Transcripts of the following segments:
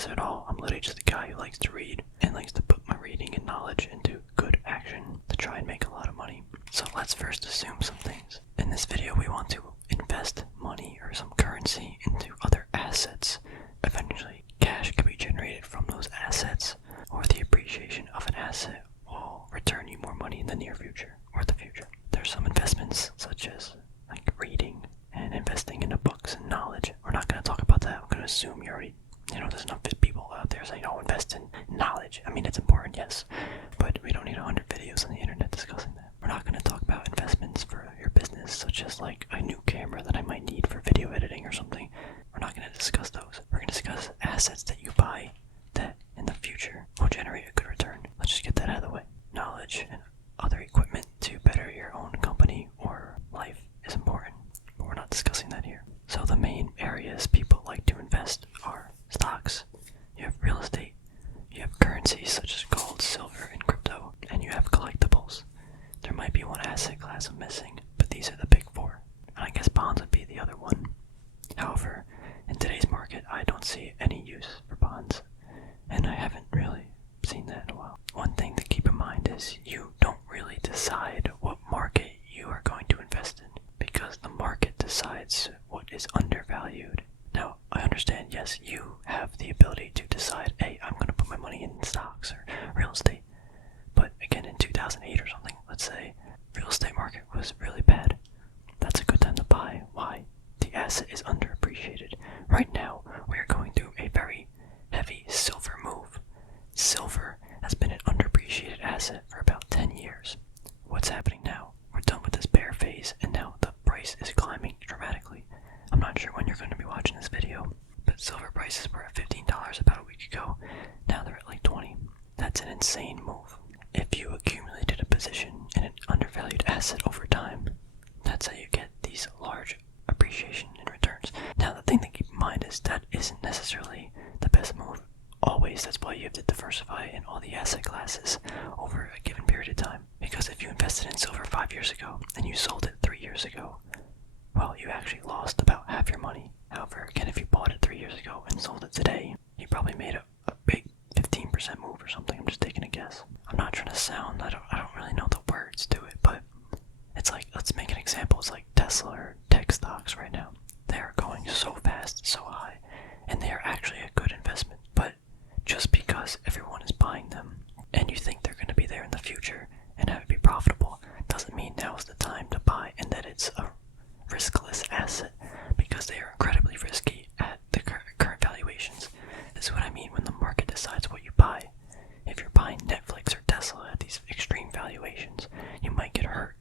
this at all. I'm literally just a guy who likes to read and likes to put my reading and knowledge into good action to try and make a lot of money. So let's first assume some things. In this video, we want to invest money or some currency into other assets. Eventually, cash can be generated from those assets, or the appreciation of an asset will return you more money in the near future or the future. There's some investments such as like reading and investing into books and knowledge. We're not going to talk about that. I'm going to assume you already, there's enough people out there saying, oh, invest in knowledge. I mean, it's important, yes, but we don't need 100 videos on the internet discussing that. We're not going to talk about investments for your business, such as like a new camera that I might need for video editing or something. We're not going to discuss those. We're going to discuss assets that you buy that in the future will generate a good return. Let's just get that out of the way. Knowledge and other equipment to better your own company or life is important, but we're not discussing that here. So the main areas people like to invest are stocks, you have real estate, you have currencies such as gold, silver, and crypto, and you have collectibles. There might be one asset class I'm missing, but these are the big four. And I guess bonds would be the other one. However, in today's market, I don't see any use for bonds, and I haven't really seen that in a while. One thing to keep in mind is you don't really decide what market you are going to invest in, because the market decides what is undervalued. Now, I understand, yes, you have the ability to decide, hey, I'm going to put my money in stocks or real estate. But again, in 2008 or something, let's say, real estate market was really bad. That's a good time to buy. Why? The asset is underappreciated. Right now, we are going through a very heavy silver move. Silver has been an underappreciated asset for about 10 years. What's happening now? We're done with this bear phase, and now the price is climbing dramatically. I'm not sure when you're going to be watching this video, but silver prices were at $15 about a week ago. Now they're at like 20. That's an insane move. If you accumulated a position in an undervalued asset over time, that's how you get these large appreciation in returns. Now the thing to keep in mind is that isn't necessarily the best move always. That's why you have to diversify in all the asset classes over a given period of time. Because if you invested in silver 5 years ago and you sold it 3 years ago, well, you actually lost about half your money. However, again, if you bought it 3 years ago and sold it today, you probably made a big 15% move or something. I'm just taking a guess. I'm not trying to sound, I don't really know the words to it, but it's like, let's make an example. It's like Tesla or tech stocks right now. They are going so fast, so high, and they are actually a good investment. But just because everyone is buying them and you think they're going to be there in the future and have it be profitable, doesn't mean now is the time to buy and that it's a riskless asset, because they are incredibly risky at the current valuations. This is what I mean when the market decides what you buy. If you're buying Netflix or Tesla at these extreme valuations, you might get hurt,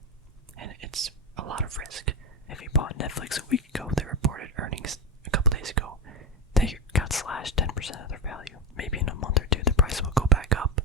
and it's a lot of risk. If you bought Netflix a week ago, they reported earnings a couple days ago, they got slashed 10% of their value. Maybe in a month or two the price will go back up,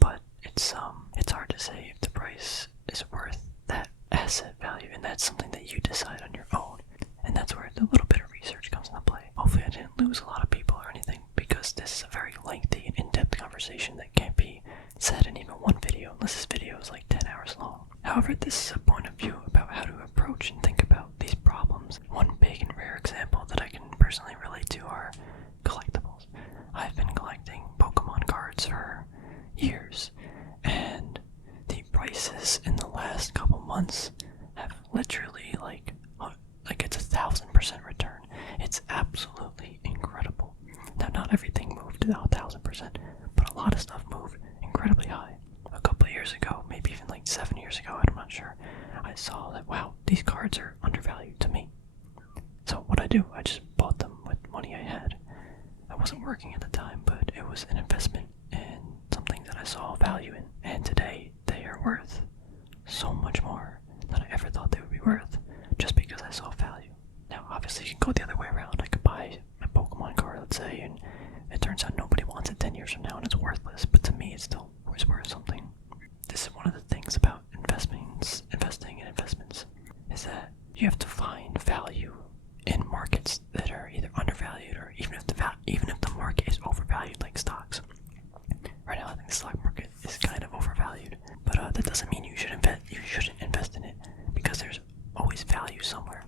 but it's hard to say if the price is worth that asset value, and that's something that you decide on your own. And that's where a little bit of research comes into play. Hopefully I didn't lose a lot of people or anything, because this is a very lengthy and in-depth conversation that can't be said in even one video, unless this video is like 10 hours long. However, this is a point of view about how to approach and think about these problems. One big and rare example that I can personally relate to are collectibles. I've been collecting Pokemon cards for years, and the prices in the last couple months have literally like it's 1,000% return. It's absolutely incredible. Now, not everything moved 1,000%, but a lot of stuff moved incredibly high. A couple of years ago, maybe even like 7 years ago, I'm not sure, I saw that, wow, these cards are undervalued to me. So what I do, I just bought them with money I had. I wasn't working at the time, but it was an investment in something that I saw value in. And today, they are worth so much more than I ever thought they would be worth, just because I saw value. Now, obviously, you can go the other way around. I could buy a Pokemon card, let's say, and it turns out nobody wants it 10 years from now, and it's worthless. But to me, it's still always worth something. This is one of the things about investing in investments, is that you have to find value in markets that are either undervalued, or even if the market is overvalued, like stocks. Right now, I think the stock market is kind of overvalued, but that doesn't mean you shouldn't invest in it, because there's always value somewhere.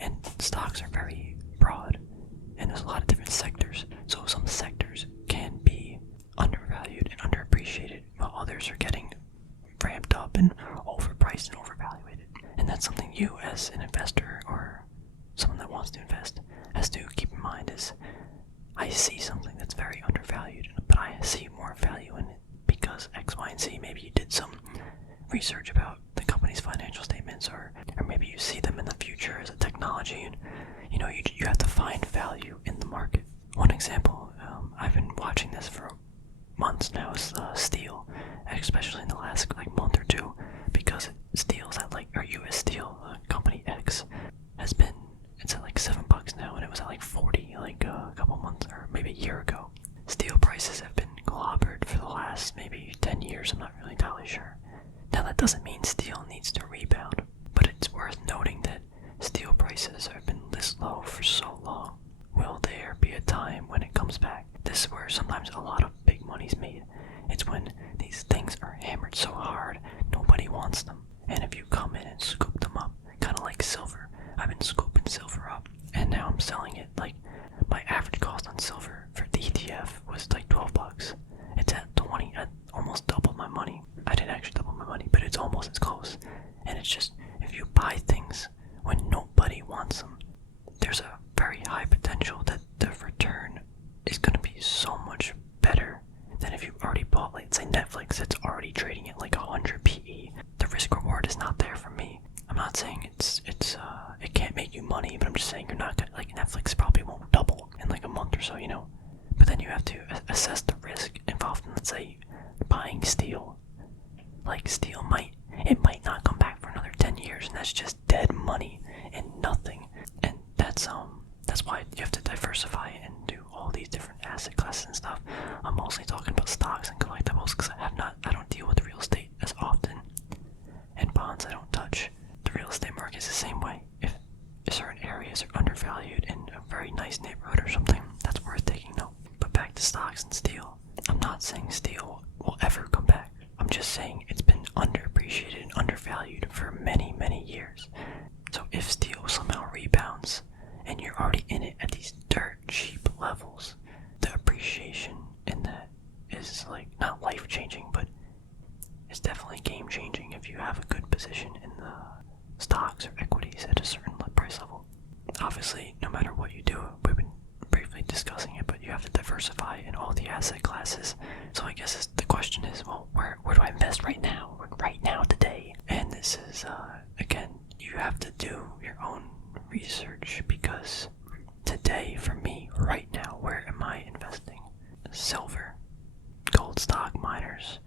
And stocks are very broad, and there's a lot of different sectors. So some sectors I see something that's very undervalued, but I see more value in it because X, Y, and Z. Maybe you did some research about the company's financial statements, or maybe you see them in the future as a technology, and you have to find value in the market. One example, I've been watching this for months now, is steel, especially in the last month or two, because steel's at or US Steel, company X, it's at $7 now, and it was at 40 a couple months or maybe a year ago. Steel prices have been clobbered for the last maybe 10 years, I'm not really entirely sure. Now that doesn't mean steel needs to rebound, but it's worth noting that steel prices have been this low for so long. Will there be a time when it comes back? This is where sometimes a lot of big money's made. It's when these things are hammered so hard, nobody wants them. And if you come in and scoop them up, kind of like silver. I've been scooping silver up, and now I'm selling it. My average cost on silver for the ETF was $12. It's at 20, I almost doubled my money. I didn't actually double my money, but it's almost as close. And it's just, if you buy things when nobody wants them, there's a very high potential that the return is going to be so much better than if you already bought, say Netflix, it's already trading at 100 PE. The risk reward is not there for me. I'm not saying it can't make you money, but I'm just saying you're not gonna, Netflix probably won't double in a month or so, But then you have to assess the risk involved in, let's say, buying steel. Steel might not come back for another 10 years, and that's just dead money and nothing. And that's why you have to diversify and do all these different asset classes and stuff. I'm mostly talking about stocks and collectibles because I don't deal with real estate as often, and bonds I don't touch. The real estate market is the same way. If certain areas are undervalued in a very nice neighborhood or something, that's worth taking note. But back to stocks and steel. I'm not saying steel will ever come back. I'm just saying it's been underappreciated and undervalued for many, many years. So if steel somehow rebounds, and you're already in it at these dirt cheap levels, the appreciation in that is not life changing, but it's definitely game changing if you have a good position in the stocks or equities at a certain price level. Obviously, no matter what you do, we've been briefly discussing it, but you have to diversify in all the asset classes. So I guess the question is, well, where do I invest right now? Right now, today. And this is, again, you have to do your own research, because today, for me, right now, where am I investing? Silver, gold stock miners,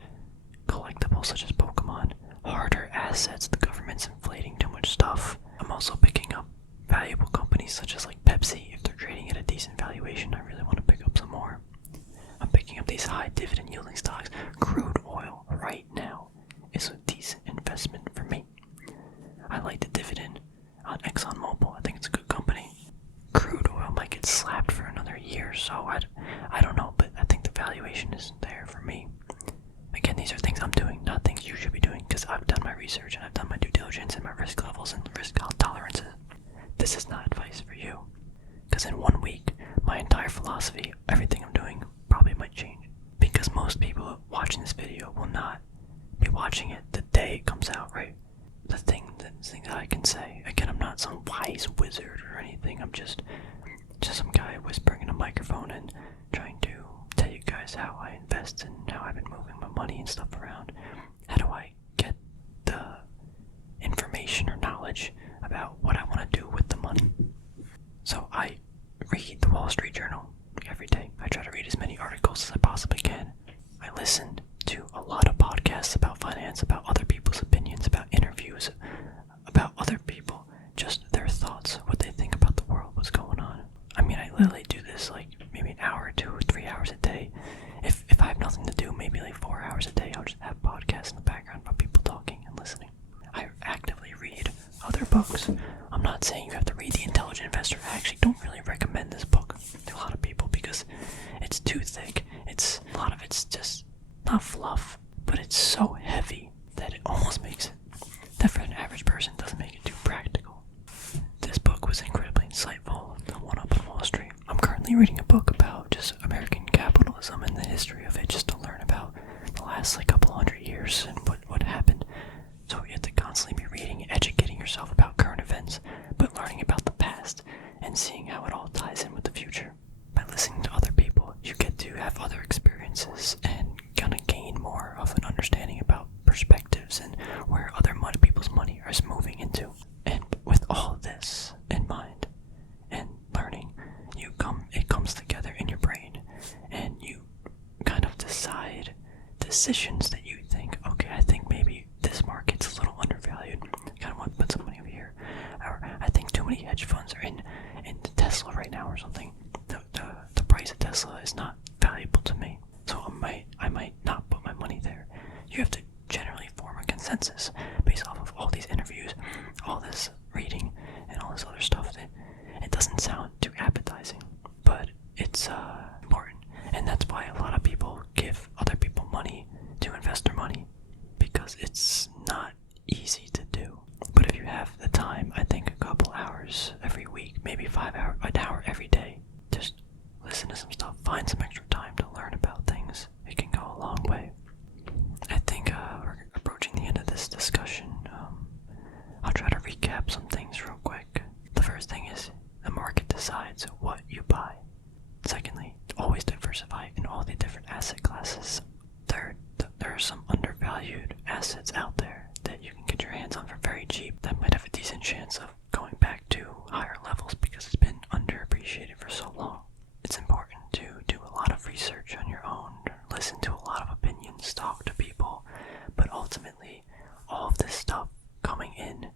collectibles such as Pokemon, harder assets, the government's inflating too much stuff. I'm also picking up valuable companies such as Pepsi. If they're trading at a decent valuation, I really want to pick up some more. I'm picking up these high dividend yielding stocks. Crude oil right now is a decent investment for me. I like the dividend on ExxonMobil. I think it's a good company. Crude oil might get slapped for another year or so. I don't know, but I think the valuation isn't there for me. Again, these are things I'm doing, not things you should be doing, because I've done my research and I've done my due diligence and my risk levels and risk tolerances. This is not advice for you, because in 1 week, my entire philosophy, everything I'm doing, probably might change. Because most people watching this video will not be watching it the day it comes out, right? The thing that I can say, again, I'm not some wise wizard or anything. I'm just some guy whispering in a microphone and trying to tell you guys how I invest and how I've been moving my money and stuff around. How do I get the information or knowledge about what I want to do with the money? So I read the Wall Street Journal every day. I try to read as many articles as I possibly can. I listen to a lot of podcasts about finance, about other people's opinions, about interviews, about other people, just their thoughts, what they think about the world, what's going on. I mean, I literally do this maybe an hour or 2 or 3 hours a day. If I have nothing to do, maybe 4 hours a day, I'll just have podcasts in the background about people talking and listening. I actively read other books. I'm not saying you have to read The Intelligent Investor. I actually don't really recommend this book to a lot of people because it's too thick. A lot of it's just not fluff, but it's so heavy that it almost makes it, that for an average person doesn't make it too practical. This book was incredibly insightful, The One Up on Wall Street. I'm currently reading a book about just American capitalism and the history of it, just to learn about the last couple hundred years and what happened. So you have to constantly be reading and educating yourself about current events, but learning about the past and seeing how it all ties in with the future by listening to other decisions that you think, okay, I think maybe this market's a little undervalued. I kind of want to put some money over here. Or I think too many hedge funds are in Tesla right now or something. The price of Tesla is not valuable to me, so I might not put my money there. You have to generally form a consensus based off of all these interviews, all this reading, and all this other stuff. It doesn't sound too appetizing, but it's important, and that's why a lot of people give other people money to invest their money, because it's not easy to do. But if you have the time, I think a couple hours every week, maybe 5 hours, an hour every day, just listen to some stuff, find some extra time to learn about things. It can go a long way. I think we're approaching the end of this discussion. I'll try to recap some things real quick. The first thing is the market decides what you buy. Secondly, always diversify in all the different asset classes. Third, there are some undervalued assets out there that you can get your hands on for very cheap that might have a decent chance of going back to higher levels because it's been underappreciated for so long. It's important to do a lot of research on your own, listen to a lot of opinions, talk to people, but ultimately all of this stuff coming in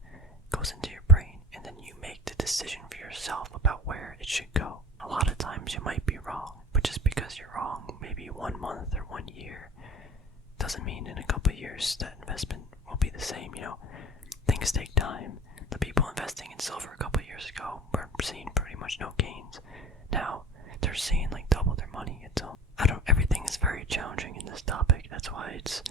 goes into your brain, and then you make the decision for yourself about where it should go. A lot of times you might be wrong, but just because you're wrong maybe 1 month or 1 year doesn't mean in a couple of years that investment will be the same. Things take time. The people investing in silver a couple of years ago were seeing pretty much no gains. Now they're seeing like double their money. Everything is very challenging in this topic. That's why it's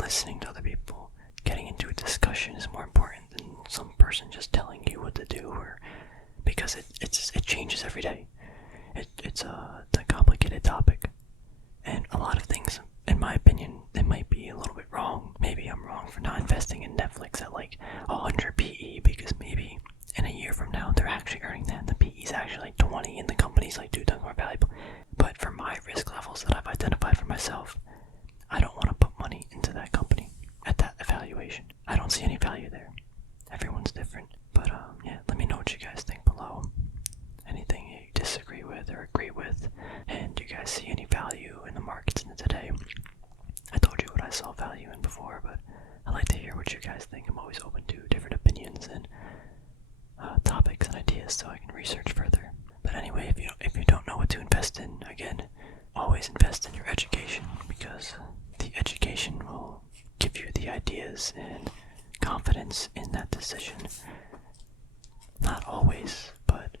listening to other people. Getting into a discussion is more important than some person just telling you what to do, or because it changes every day. It's a complicated topic, and a lot of things, in my opinion, they might be a little bit wrong. Maybe I'm wrong for not investing in Netflix at like 100 PE, because maybe in a year from now they're actually earning that and the PE is actually like 20 and the company's like 2 times more valuable. But for my risk levels that I've identified for myself, I don't want to put money into that company at that evaluation. I don't see any value there. Everyone's different. But yeah, let me know what you guys think below. Anything you disagree with or agree with, and do you guys see any value in the markets in today? I told you what I saw value in before, but I'd like to hear what you guys think. I'm always open to different opinions and topics and ideas so I can research further. But anyway, if you don't know what to invest in, again, always invest in your education, because the education will give you the ideas and confidence in that decision. Not always, but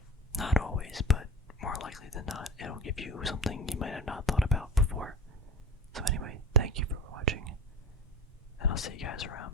more likely than not, it'll give you something you might have not thought about before. So anyway, thank you for watching, and I'll see you guys around.